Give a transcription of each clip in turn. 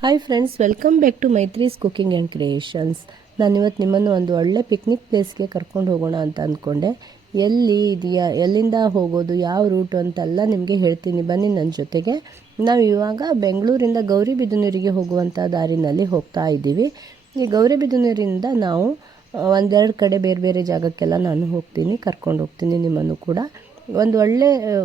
Hi friends, welcome back to Maitri's cooking and creations. ನಾನಿವತ್ತು ನಿಮ್ಮನ್ನು ಒಂದು ಒಳ್ಳೆ ಪಿಕ್ನಿಕ್ ಪ್ಲೇಸ್ಗೆ ಕರ್ಕೊಂಡು ಹೋಗೋಣ ಅಂತ ಅಂದ್ಕೊಂಡೆ. ಎಲ್ಲಿ ಇದೆಯಾ, ಎಲ್ಲಿಂದ ಹೋಗೋದು, ಯಾವ ರೂಟು ಅಂತೆಲ್ಲ ನಿಮಗೆ ಹೇಳ್ತೀನಿ, ಬನ್ನಿ ನನ್ನ ಜೊತೆಗೆ. ನಾವು ಇವಾಗ ಬೆಂಗಳೂರಿಂದ ಗೌರಿಬಿದನೂರಿಗೆ ಹೋಗುವಂಥ ದಾರಿನಲ್ಲಿ ಹೋಗ್ತಾ ಇದ್ದೀವಿ. ಈ ಗೌರಿಬಿದನೂರಿಂದ ನಾವು ಒಂದೆರಡು ಕಡೆ ಬೇರೆ ಬೇರೆ ಜಾಗಕ್ಕೆಲ್ಲ ನಾನು ಕರ್ಕೊಂಡು ಹೋಗ್ತೀನಿ ನಿಮ್ಮನ್ನು ಕೂಡ. ಒಂದು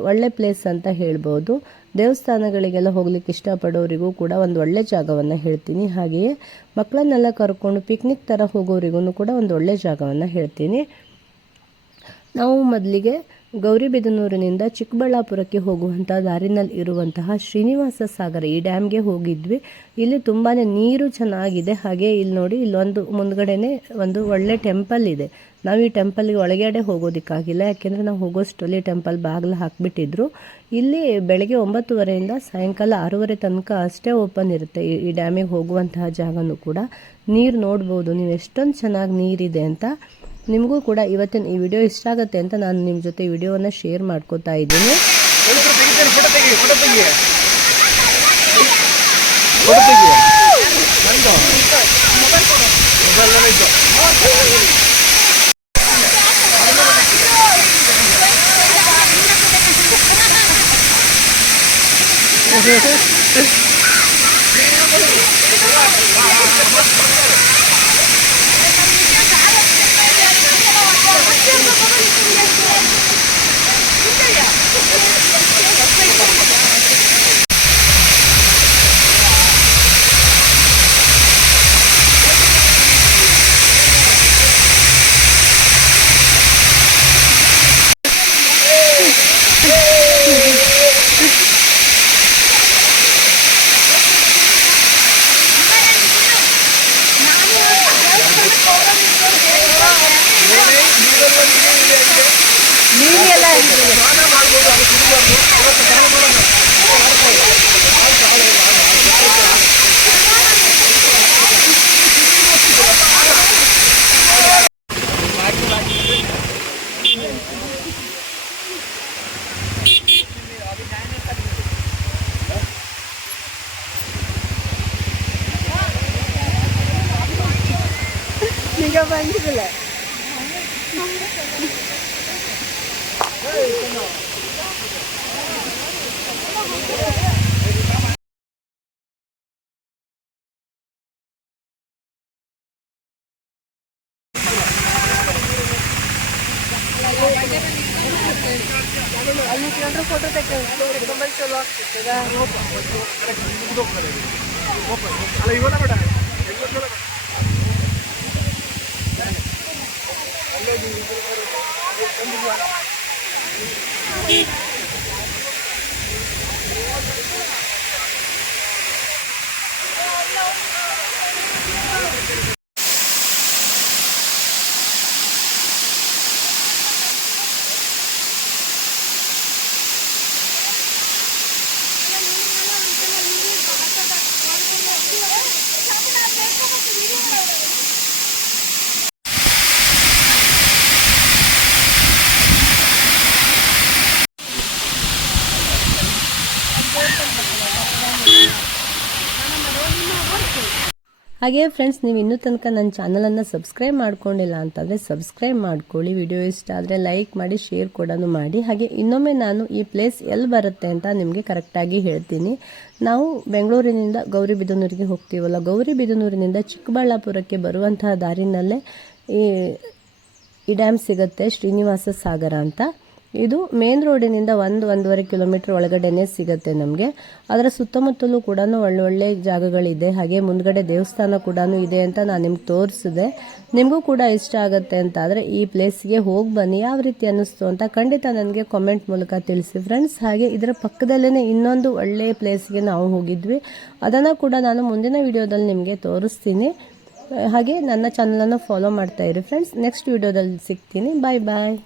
ಒಳ್ಳೆ ಪ್ಲೇಸ್ ಅಂತ ಹೇಳ್ಬೋದು. ದೇವಸ್ಥಾನಗಳಿಗೆಲ್ಲ ಹೋಗ್ಲಿಕ್ಕೆ ಇಷ್ಟಪಡೋರಿಗೂ ಕೂಡ ಒಂದು ಒಳ್ಳೆ ಜಾಗವನ್ನು ಹೇಳ್ತೀನಿ. ಹಾಗೆಯೇ ಮಕ್ಕಳನ್ನೆಲ್ಲ ಕರ್ಕೊಂಡು ಪಿಕ್ನಿಕ್ ಥರ ಹೋಗೋರಿಗೂ ಕೂಡ ಒಂದು ಒಳ್ಳೆ ಜಾಗವನ್ನು ಹೇಳ್ತೀನಿ. ನಾವು ಮೊದಲಿಗೆ ಗೌರಿಬಿದನೂರಿನಿಂದ ಚಿಕ್ಕಬಳ್ಳಾಪುರಕ್ಕೆ ಹೋಗುವಂಥ ದಾರಿನಲ್ಲಿ ಇರುವಂತಹ ಶ್ರೀನಿವಾಸ ಸಾಗರ ಈ ಡ್ಯಾಮ್ಗೆ ಹೋಗಿದ್ವಿ. ಇಲ್ಲಿ ತುಂಬಾ ನೀರು ಚೆನ್ನಾಗಿದೆ. ಹಾಗೆ ಇಲ್ಲಿ ನೋಡಿ, ಇಲ್ಲೊಂದು ಮುಂದ್ಗಡೆನೆ ಒಂದು ಒಳ್ಳೆ ಟೆಂಪಲ್ ಇದೆ. ನಾವು ಈ ಟೆಂಪಲ್ಗೆ ಒಳಗಡೆ ಹೋಗೋದಕ್ಕಾಗಿಲ್ಲ, ಯಾಕೆಂದರೆ ನಾವು ಹೋಗೋಷ್ಟರಲ್ಲಿ ಟೆಂಪಲ್ ಬಾಗಿಲು ಹಾಕಿಬಿಟ್ಟಿದ್ರು. ಇಲ್ಲಿ ಬೆಳಗ್ಗೆ 9:30ಯಿಂದ ಸಾಯಂಕಾಲ 6:30 ತನಕ ಅಷ್ಟೇ ಓಪನ್ ಇರುತ್ತೆ ಈ ಡ್ಯಾಮಿಗೆ ಹೋಗುವಂತಹ ಜಾಗನೂ ಕೂಡ. ನೀರು ನೋಡ್ಬೋದು ನೀವು ಎಷ್ಟೊಂದು ಚೆನ್ನಾಗಿ ನೀರಿದೆ ಅಂತ. ನಿಮಗೂ ಕೂಡ ಇವತ್ತಿನ ಈ ವಿಡಿಯೋ ಇಷ್ಟ ಆಗುತ್ತೆ ಅಂತ ನಾನು ನಿಮ್ಮ ಜೊತೆ ವಿಡಿಯೋವನ್ನು ಶೇರ್ ಮಾಡ್ಕೋತಾ ಇದ್ದೀನಿ. ಈಗ ಬಂದಿಲ್ಲ. ಅಲ್ಲಿ ಫೋಟೋ ತೆಗೆದು ಮೊಬೈಲ್ ಚಲೋ ಆಗ್ತಿರ್ತದ. ಹಾಗೆ ಫ್ರೆಂಡ್ಸ್, ನೀವು ಇನ್ನೂ ತನಕ ನನ್ನ ಚಾನಲನ್ನು ಸಬ್ಸ್ಕ್ರೈಬ್ ಮಾಡ್ಕೊಂಡಿಲ್ಲ ಅಂತಂದರೆ ಸಬ್ಸ್ಕ್ರೈಬ್ ಮಾಡ್ಕೊಳ್ಳಿ. ವಿಡಿಯೋ ಇಷ್ಟ ಆದರೆ ಲೈಕ್ ಮಾಡಿ, ಶೇರ್ ಕೂಡ ಮಾಡಿ. ಹಾಗೆ ಇನ್ನೊಮ್ಮೆ ನಾನು ಈ ಪ್ಲೇಸ್ ಎಲ್ಲಿ ಬರುತ್ತೆ ಅಂತ ನಿಮಗೆ ಕರೆಕ್ಟಾಗಿ ಹೇಳ್ತೀನಿ. ನಾವು ಬೆಂಗಳೂರಿನಿಂದ ಗೌರಿಬಿದನೂರಿಗೆ ಹೋಗ್ತೀವಲ್ಲ, ಗೌರಿಬಿದನೂರಿನಿಂದ ಚಿಕ್ಕಬಳ್ಳಾಪುರಕ್ಕೆ ಬರುವಂತಹ ದಾರಿನಲ್ಲೇ ಈ ಡ್ಯಾಮ್ ಸಿಗುತ್ತೆ, ಶ್ರೀನಿವಾಸ ಸಾಗರ ಅಂತ. ಇದು ಮೇನ್ ರೋಡಿನಿಂದ 1-1.5 ಕಿಲೋಮೀಟರ್ ಒಳಗಡೆನೆ ಸಿಗುತ್ತೆ ನಮಗೆ. ಅದರ ಸುತ್ತಮುತ್ತಲೂ ಕೂಡ ಒಳ್ಳೊಳ್ಳೆ ಜಾಗಗಳಿದೆ. ಹಾಗೆ ಮುಂದ್ಗಡೆ ದೇವಸ್ಥಾನ ಕೂಡ ಇದೆ ಅಂತ ನಾನು ನಿಮ್ಗೆ ತೋರಿಸಿದೆ. ನಿಮಗೂ ಕೂಡ ಇಷ್ಟ ಆಗುತ್ತೆ ಅಂತ ಆದರೆ ಈ ಪ್ಲೇಸ್ಗೆ ಹೋಗಿ ಬನ್ನಿ. ಯಾವ ರೀತಿ ಅನ್ನಿಸ್ತು ಅಂತ ಖಂಡಿತ ನನಗೆ ಕಾಮೆಂಟ್ ಮೂಲಕ ತಿಳಿಸಿ ಫ್ರೆಂಡ್ಸ್. ಹಾಗೆ ಇದರ ಪಕ್ಕದಲ್ಲೇ ಇನ್ನೊಂದು ಒಳ್ಳೆ ಪ್ಲೇಸ್ಗೆ ನಾವು ಹೋಗಿದ್ವಿ. ಅದನ್ನು ಕೂಡ ನಾನು ಮುಂದಿನ ವಿಡಿಯೋದಲ್ಲಿ ನಿಮಗೆ ತೋರಿಸ್ತೀನಿ. ಹಾಗೆ ನನ್ನ ಚಾನಲನ್ನು ಫಾಲೋ ಮಾಡ್ತಾ ಇರಿ ಫ್ರೆಂಡ್ಸ್. ನೆಕ್ಸ್ಟ್ ವಿಡಿಯೋದಲ್ಲಿ ಸಿಗ್ತೀನಿ. ಬಾಯ್ ಬಾಯ್.